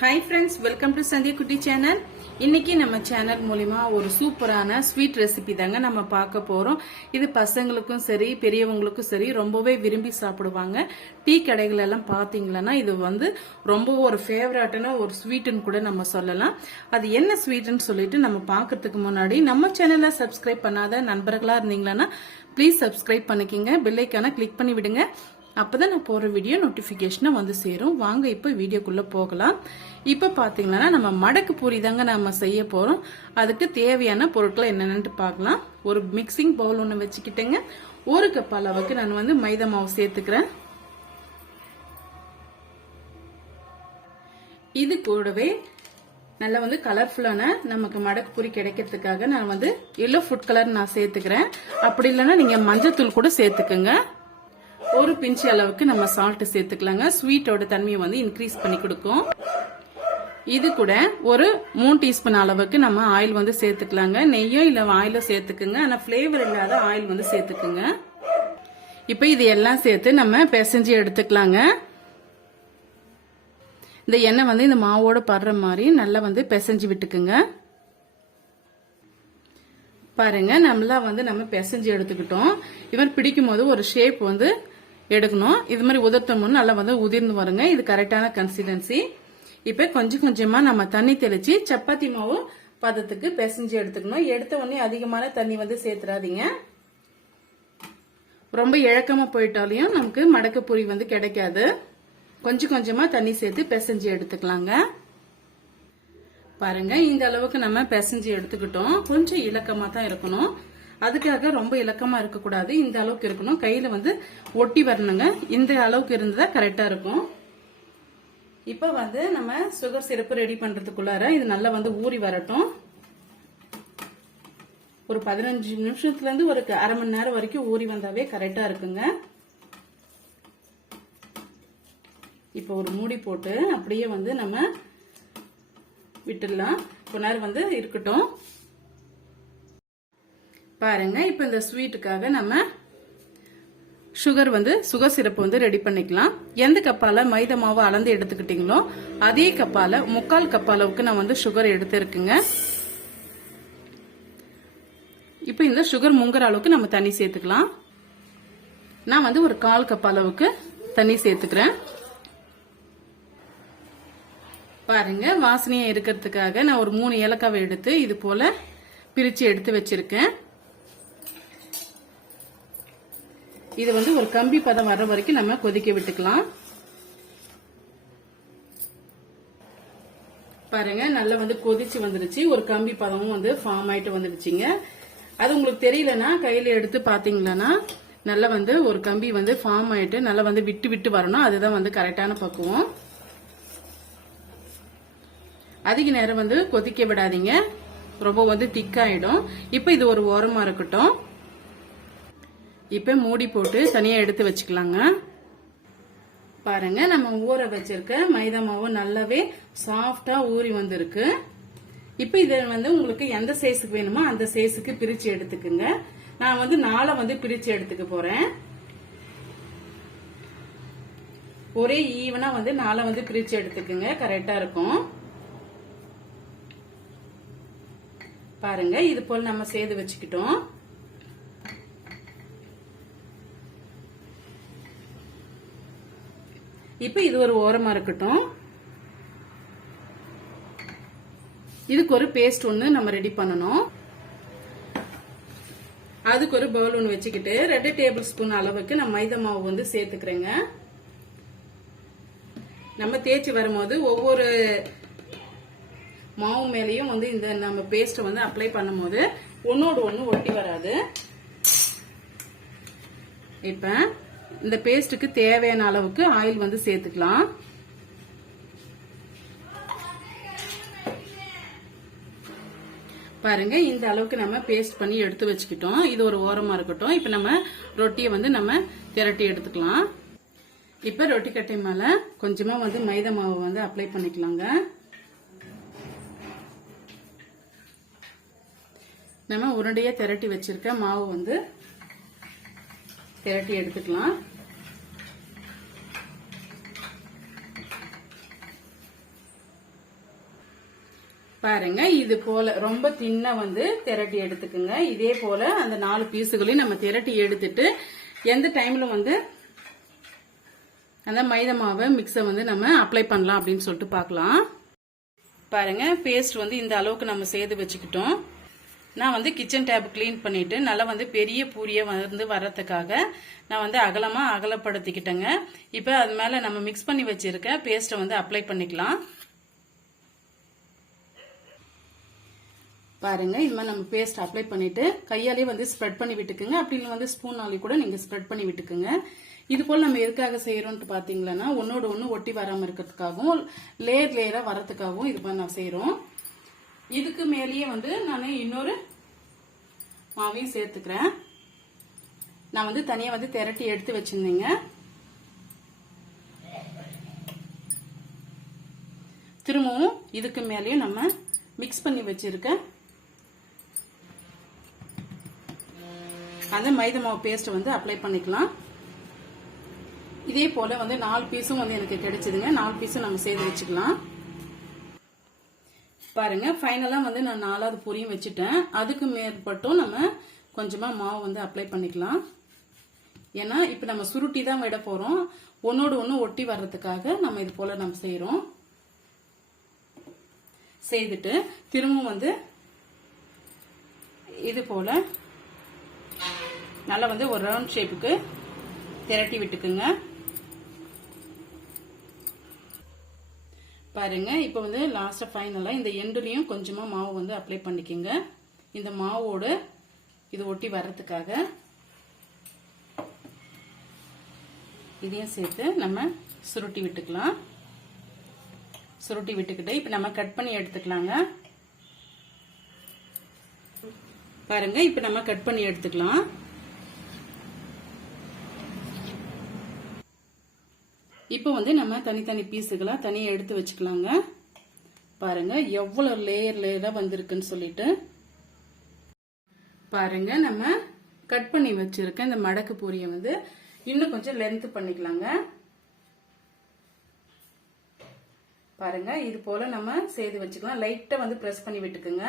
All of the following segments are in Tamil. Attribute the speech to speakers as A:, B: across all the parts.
A: Hi friends welcome to Sandhya குட்டி சேனல் இன்னைக்கு நம்ம சேனல் மூலிமா ஒரு சூப்பரான ஸ்வீட் ரெசிபி தாங்க நம்ம பார்க்க போகிறோம் இது பசங்களுக்கும் சரி பெரியவங்களுக்கும் சரி ரொம்பவே விரும்பி சாப்பிடுவாங்க. டீ கடைகள் எல்லாம் பார்த்தீங்களன்னா இது வந்து ரொம்ப ஒரு ஃபேவரட்டான ஒரு ஸ்வீட்டுன்னு கூட நம்ம சொல்லலாம். அது என்ன ஸ்வீட்டுன்னு சொல்லிட்டு நம்ம பார்க்கறதுக்கு முன்னாடி நம்ம சேனலை சப்ஸ்கிரைப் பண்ணாத நண்பர்களாக இருந்தீங்களன்னா ப்ளீஸ் சப்ஸ்கிரைப் பண்ணிக்கிங்க. பெல்லைக்கான கிளிக் பண்ணி விடுங்க அப்பதான் நான் போகிற வீடியோ நோட்டிஃபிகேஷனாக வந்து சேரும். வாங்க இப்போ வீடியோக்குள்ளே போகலாம். இப்போ பார்த்தீங்கன்னா நம்ம மடக்கு பூரி தாங்க நம்ம செய்ய போகிறோம் அதுக்கு தேவையான பொருட்களை என்னென்னு பார்க்கலாம். ஒரு மிக்சிங் பவுல் ஒன்று வச்சுக்கிட்டேங்க. ஒரு கப் அளவுக்கு நான் வந்து மைதா மாவு சேர்த்துக்கிறேன். இது கூடவே நல்லா வந்து கலர்ஃபுல்லான நமக்கு மடக்கு பூரி கிடைக்கிறதுக்காக நான் வந்து எல்லோ ஃபுட் கலர் நான் சேர்த்துக்கிறேன். அப்படி இல்லைன்னா நீங்கள் மஞ்சத்தூள் கூட சேர்த்துக்குங்க. ஒரு பிஞ்ச் அளவுக்கு நம்ம சால்ட் சேர்த்துக்கலாங்க. ஸ்வீட்டோட தன்மையை வந்து இன்க்ரீஸ் பண்ணி கொடுக்கும். இது கூட ஒரு மூணு டீஸ்பூன் அளவுக்கு நம்ம ஆயில் வந்து சேர்த்துக்கலாங்க. நெய்யோ இல்ல ஆயிலோ சேர்த்துக்குங்க. ஆனா ஃப்ளேவர் இல்லாத ஆயில் வந்து சேர்த்துக்குங்க. இப்போ இது எல்லாம் சேர்த்து நம்ம பிசைஞ்சு எடுத்துக்கலாங்க. இந்த எண்ணெய் வந்து இந்த மாவோட படுற மாதிரி நல்லா வந்து பிசைஞ்சு விட்டுக்குங்க. பாருங்க நம்மளா வந்து நம்ம பிசைஞ்சு எடுத்துக்கிட்டோம். இவர் பிடிக்கும் போது ஒரு ஷேப் வந்து எடுக்கணும். இது மாதிரி உதிர்த்தோம்னு நல்லா வந்து உதிர்ந்து வருங்க. இது கரெக்டான கன்சிஸ்டன்சி இப்ப கொஞ்சம் கொஞ்சமா நம்ம தண்ணி தெளிச்சு சப்பாத்தி மாவு பதத்துக்கு பிசைஞ்சு எடுத்துக்கணும். எடுத்த உடனே அதிகமான தண்ணி வந்து சேர்த்துறாதீங்க. ரொம்ப இழக்கமா போயிட்டாலையும் நமக்கு மடக்கு பொரி வந்து கிடைக்காது. கொஞ்சம் கொஞ்சமா தண்ணி சேர்த்து பிசைஞ்சு எடுத்துக்கலாங்க. பாருங்க இந்த அளவுக்கு நம்ம பிசைஞ்சு எடுத்துக்கிட்டோம். கொஞ்சம் இலக்கமா தான் இருக்கணும். அதுக்காக ரொம்ப இலக்கமா இருக்கக்கூடாது. இந்த அளவுக்கு இருக்கணும். கையில வந்து ஒட்டி வரணுங்க. இந்த அளவுக்கு இருந்ததா கரெக்டா இருக்கும். இப்ப வந்து நம்ம சுகர் சிரப்பு ரெடி பண்றதுக்குள்ளார இது நல்லா வந்து ஊறி வரட்டும். ஒரு பதினஞ்சு நிமிஷத்துல இருந்து ஒரு அரை மணி நேரம் வரைக்கும் ஊறி வந்தாவே கரெக்டா இருக்குங்க. இப்போ ஒரு மூடி போட்டு அப்படியே வந்து நம்ம விட்டுடலாம். கொஞ்ச நேரம் வந்து இருக்கட்டும். பாருங்க. இப்போ இந்த ஸ்வீட்டுக்காக நம்ம சுகர் வந்து சுகர் சிரப்பு வந்து ரெடி பண்ணிக்கலாம். எந்த கப்பால மைதா மாவு அளந்து எடுத்துக்கிட்டீங்களோ அதே கப்பால முக்கால் கப் அளவுக்கு நான் வந்து சுகர் எடுத்துருக்குங்க. இப்போ இந்த சுகர் முங்குற அளவுக்கு நம்ம தண்ணி சேர்த்துக்கலாம். நான் வந்து ஒரு கால் கப் அளவுக்கு தண்ணி சேர்த்துக்கிறேன். பாருங்க வாசனையா இருக்கிறதுக்காக நான் ஒரு மூணு ஏலக்காவை எடுத்து இது போல பிரிச்சு எடுத்து வச்சிருக்கேன். இது வந்து ஒரு கம்பி பதம் வர்ற வரைக்கும் நம்ம கொதிக்க விட்டுக்கலாம். பாருங்க நல்லா வந்து கொதிச்சு வந்துருச்சு. ஒரு கம்பி பதமும் வந்து ஃபார்ம் ஆயிட்டு வந்துருச்சுங்க. அது உங்களுக்கு தெரியலனா கையில எடுத்து பாத்தீங்களன்னா நல்லா வந்து ஒரு கம்பி வந்து ஃபார்ம் ஆயிட்டு நல்லா வந்து விட்டு விட்டு வரணும். அதுதான் வந்து கரெக்டான பக்குவம். அதிக நேரம் வந்து கொதிக்க விடாதீங்க. ரொம்ப வந்து திக்காயிடும் இப்போ இது ஒரு ஓரமா இருக்கட்டும். இப்ப மூடி போட்டு தனியா எடுத்து வச்சுக்கலாங்க. பாருங்க நம்ம ஊற வச்சிருக்க மைதா மாவு நல்லாவே சாஃப்டா ஊறி வந்திருக்கு. இப்ப இதை வந்து உங்களுக்கு எந்த சைஸுக்கு வேணுமோ அந்த சைஸுக்கு பிரிச்சு எடுத்துக்குங்க. நான் வந்து நாளை வந்து பிரிச்சு எடுத்துக்க போறேன். ஒரே ஈவனா வந்து நாளை வந்து பிரிச்சு எடுத்துக்குங்க. கரெக்டா இருக்கும். பாருங்க இது போல் நம்ம சேர்த்து வச்சுக்கிட்டோம். இப்ப இது ஒரு ஓரமா இருக்கட்டும். இதுக்கு ஒரு பேஸ்ட் ஒன்று நம்ம ரெடி பண்ணணும். அதுக்கு ஒரு பவுல் ஒன்று வச்சுக்கிட்டு ரெண்டு டேபிள் ஸ்பூன் அளவுக்கு நான் மைதா மாவு வந்து சேர்த்துக்கிறேங்க. நம்ம தேய்ச்சி வரும்போது ஒவ்வொரு மாவு மேலேயும் வந்து இந்த நம்ம பேஸ்ட்டை வந்து அப்ளை பண்ணும்போது ஒன்னோடு ஒன்று ஒட்டி வராது. இப்போ இந்த பேஸ்ட்டுக்கு தேவையான அளவுக்கு ஆயில் வந்து சேர்த்துக்கலாம். பாருங்க இந்த அளவுக்கு நம்ம பேஸ்ட் பண்ணி எடுத்து வச்சுக்கிட்டோம். இது ஒரு ஓரமா இருக்கட்டும். இப்போ நம்ம ரொட்டியை வந்து நம்ம திரட்டி எடுத்துக்கலாம். இப்போ ரொட்டி கட்டை மேல கொஞ்சமா வந்து மைதா மாவு வந்து அப்ளை பண்ணிக்கலாங்க. நம்ம உருண்டையா திரட்டி வச்சிருக்க மாவு வந்து திரட்டி எடுத்துக்கலாம். பாருங்க இது போல ரொம்ப தின்ன வந்து திரட்டி எடுத்துக்குங்க. இதே போல அந்த நாலு பீஸுகளையும் நம்ம திரட்டி எடுத்துட்டு எந்த டைம்ல வந்து அந்த மைதா மாவை மிக்ஸை வந்து நம்ம அப்ளை பண்ணலாம் அப்படின்னு சொல்லிட்டு பார்க்கலாம். பாருங்க பேஸ்ட் வந்து இந்த அளவுக்கு நம்ம செய்து வச்சுக்கிட்டோம். நான் வந்து கிச்சன் டேப் க்ளீன் பண்ணிட்டு நல்லா வந்து பெரிய பூரியை வந்து வர்றதுக்காக நான் வந்து அகலமாக அகலப்படுத்திக்கிட்டேங்க. இப்போ அது மேலே நம்ம மிக்ஸ் பண்ணி வச்சிருக்க பேஸ்ட்டை வந்து அப்ளை பண்ணிக்கலாம். பாருங்க இது மாதிரி நம்ம பேஸ்ட் அப்ளை பண்ணிட்டு கையாலே வந்து ஸ்ப்ரெட் பண்ணி விட்டுக்குங்க. அப்படி இல்லை வந்து ஸ்பூனாலே கூட நீங்கள் ஸ்ப்ரெட் பண்ணி விட்டுக்குங்க. இது போல் நம்ம எதுக்காக செய்கிறோன்ட்டு பார்த்தீங்களன்னா ஒன்றோட ஒன்று ஒட்டி வராமல் இருக்கிறதுக்காகவும் லேயர் லேயராக வரத்துக்காகவும் இது மாதிரி நான் செய்கிறோம் இதுக்கு மேலேயே வந்து நான் இன்னொரு மாவையும் சேர்த்துக்கிறேன். நான் வந்து தனியாக வந்து திரட்டி எடுத்து வச்சிருந்தேங்க. திரும்பவும் இதுக்கு மேலேயும் நம்ம மிக்ஸ் பண்ணி வச்சிருக்க அந்த மைதா மாவு பேஸ்ட் வந்து அப்ளை பண்ணிக்கலாம். இதே போல வந்து நாலு பீஸும் வந்து எனக்கு கிடைச்சதுங்க. நாலு பீஸும் நம்ம சேர்த்து வச்சுக்கலாம். பாருங்க ஃபைனலாக வந்து நான் நாலாவது பொரியும் வச்சுட்டேன். அதுக்கு மேற்பட்டும் நம்ம கொஞ்சமாக மாவு வந்து அப்ளை பண்ணிக்கலாம். ஏன்னா இப்போ நம்ம சுருட்டி தான் விட போகிறோம் ஒன்னோடு ஒன்று ஒட்டி வர்றதுக்காக நம்ம இது போல் நம்ம செய்கிறோம் செய்துட்டு திரும்பவும் வந்து இது போல நல்லா வந்து ஒரு ரவுண்ட் ஷேப்புக்கு திரட்டி விட்டுக்குங்க. பாருங்க இப்போ வந்து லாஸ்ட்டாக ஃபைனலாக இந்த எண்டுலையும் கொஞ்சமாக மாவு வந்து அப்ளை பண்ணிக்கோங்க. இந்த மாவோடு இது ஒட்டி வர்றதுக்காக இதையும் சேர்த்து நம்ம சுருட்டி விட்டுக்கலாம். சுருட்டி விட்டுக்கிட்டு இப்போ நம்ம கட் பண்ணி எடுத்துக்கலாங்க. பாருங்க இப்போ நம்ம கட் பண்ணி எடுத்துக்கலாம். இப்போ வந்து நம்ம தனித்தனி பீஸுகளாக தனியாக எடுத்து வச்சுக்கலாங்க. பாருங்க எவ்வளோ லேயர் லேயராக வந்திருக்குன்னு சொல்லிட்டு. பாருங்க நம்ம கட் பண்ணி வச்சிருக்க இந்த மடக்கு பூரியை வந்து இன்னும் கொஞ்சம் லென்த் பண்ணிக்கலாங்க. பாருங்க இது போல நம்ம செய்து வச்சுக்கலாம். லைட்டா வந்து பிரஸ் பண்ணி விட்டுக்குங்க.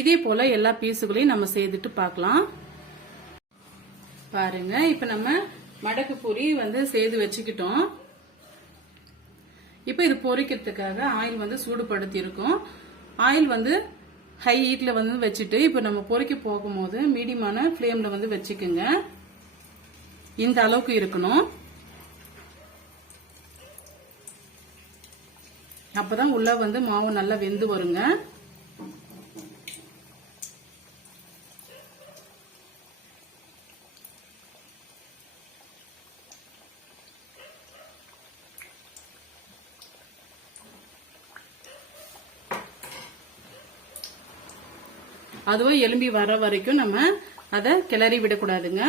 A: இதே போல எல்லா பீஸுகளையும் நம்ம செய்துட்டு பார்க்கலாம். பாருங்க. இப்ப நம்ம மடக்கு பூரி வந்து செய்து வச்சுக்கிட்டோம். இப்ப இது பொரிக்கிறதுக்காக ஆயில் வந்து சூடுபடுத்தி இருக்கோம் ஆயில் வந்து ஹை ஹீட்ல வந்து வச்சுட்டு இப்ப நம்ம பொறிக்க போகும்போது மீடியமான ஃப்ளேமில் வந்து வச்சுக்குங்க. இந்த அளவுக்கு இருக்கணும். அப்பதான் உள்ள வந்து மாவு நல்லா வெந்து வருங்க. அதுவும் எலும்பி வர வரைக்கும் நம்ம அதை கிளறி விடக்கூடாதுங்க.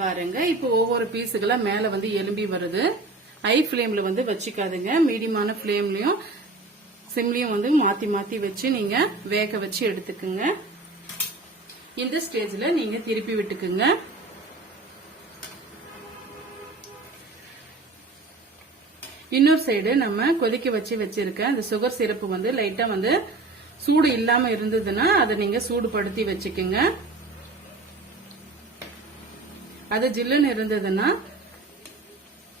A: பாருங்க இப்போ ஒவ்வொரு பீஸுகளா மேல வந்து எலும்பி வருது. ஹை ஃப்ளேம்ல வந்து வச்சுக்காதுங்க. மீடியமான ஃப்ளேம்லயும் சிம்லயும் வந்து மாத்தி மாத்தி வச்சு நீங்க வேக வச்சு எடுத்துக்குங்க. இந்த ஸ்டேஜ்ல நீங்க திருப்பி விட்டுக்குங்க. இன்னொரு சைடு நம்ம கொதிக்க வச்சு வச்சிருக்க இந்த சுகர் சிரப்பு வந்து லைட்டா வந்து சூடு இல்லாம இருந்ததுன்னா அதை நீங்க சூடுபடுத்தி வச்சுக்கோங்க. அது ஜில்லுன்னு இருந்ததுன்னா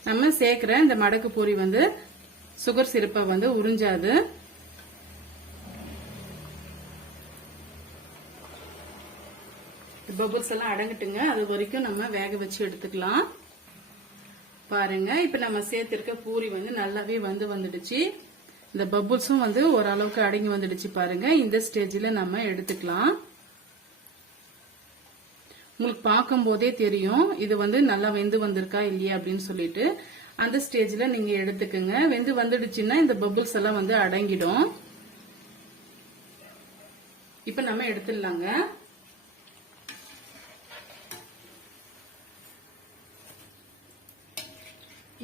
A: நம்ம சேர்க்கிற இந்த மடக்கு பூரி வந்து சுகர் சிரப்பை வந்து உறிஞ்சாது. பபுள்ஸ் எல்லாம் அடங்கட்டுங்க. அது வரைக்கும் நம்ம வேக வச்சு எடுத்துக்கலாம். பாருங்க இப்ப நம்ம சேர்த்திருக்க பூரி வந்து நல்லாவே வந்து வந்துடுச்சு. இந்த பபுள்ஸும் வந்து ஓரளவுக்கு அடங்கி வந்துடுச்சு பாருங்க. இந்த ஸ்டேஜில் நம்ம எடுத்துக்கலாம். உங்களுக்கு பார்க்கும் போதே தெரியும் இது வந்து நல்லா வெந்து வந்திருக்கா இல்லையா அப்படின்னு சொல்லிட்டு. அந்த ஸ்டேஜில் நீங்க எடுத்துக்கோங்க. வெந்து வந்துடுச்சுன்னா இந்த பபுள்ஸ் எல்லாம் வந்து அடங்கிடும். இப்ப நம்ம எடுத்துடலாங்க.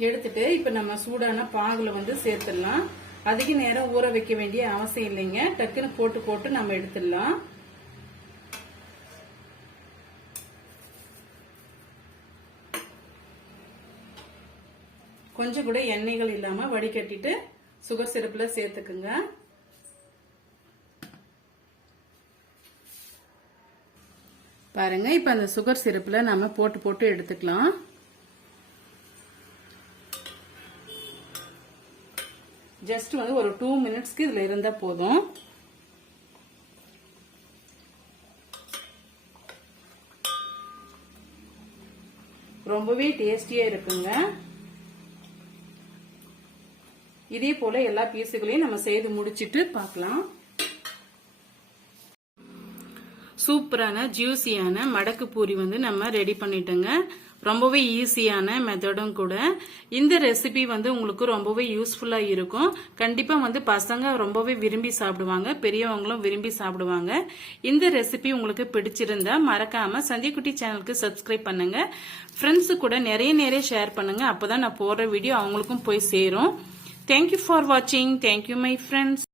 A: எடுத்துட்டு இப்ப நம்ம சூடான பாகுல வந்து சேர்த்துடலாம். அதிக நேரம் ஊற வைக்க வேண்டிய அவசியம் இல்லைங்க. டக்குன்னு போட்டு போட்டு நம்ம எடுத்துடலாம். கொஞ்சம் கூட எண்ணெய்கள் இல்லாம வடிகட்டிட்டு சுகர் சிரப்ல சேர்த்துக்குங்க. பாருங்க இப்ப அந்த சுகர் சிரப்ல நம்ம போட்டு போட்டு எடுத்துக்கலாம். ஜஸ்ட் வந்து ஒரு டூ மினிட்ஸ்க்கு இதுல இருந்தா போதும். ரொம்பவே டேஸ்டியா இருக்குங்க. இதே போல எல்லா பீஸுகளையும் நம்ம செய்து முடிச்சிட்டு பார்க்கலாம் சூப்பரான ஜூசியான மடக்கு பூரி வந்து நம்ம ரெடி பண்ணிட்டோங்க. ரொம்பவே ஈஸியான மெத்தடும் கூட. இந்த ரெசிபி வந்து உங்களுக்கு ரொம்பவே யூஸ்ஃபுல்லா இருக்கும். கண்டிப்பா வந்து பசங்க ரொம்பவே விரும்பி சாப்பிடுவாங்க. பெரியவங்களும் விரும்பி சாப்பிடுவாங்க. இந்த ரெசிபி உங்களுக்கு பிடிச்சிருந்தா மறக்காம சந்தியக்குட்டி சேனலுக்கு சப்ஸ்கிரைப் பண்ணுங்க. ஃப்ரெண்ட்ஸு கூட நிறைய நிறைய ஷேர் பண்ணுங்க. அப்பதான் நான் போடுற வீடியோ அவங்களுக்கும் போய் சேரும். தேங்க்யூ ஃபார் வாட்சிங் தேங்க்யூ மை ஃப்ரெண்ட்ஸ்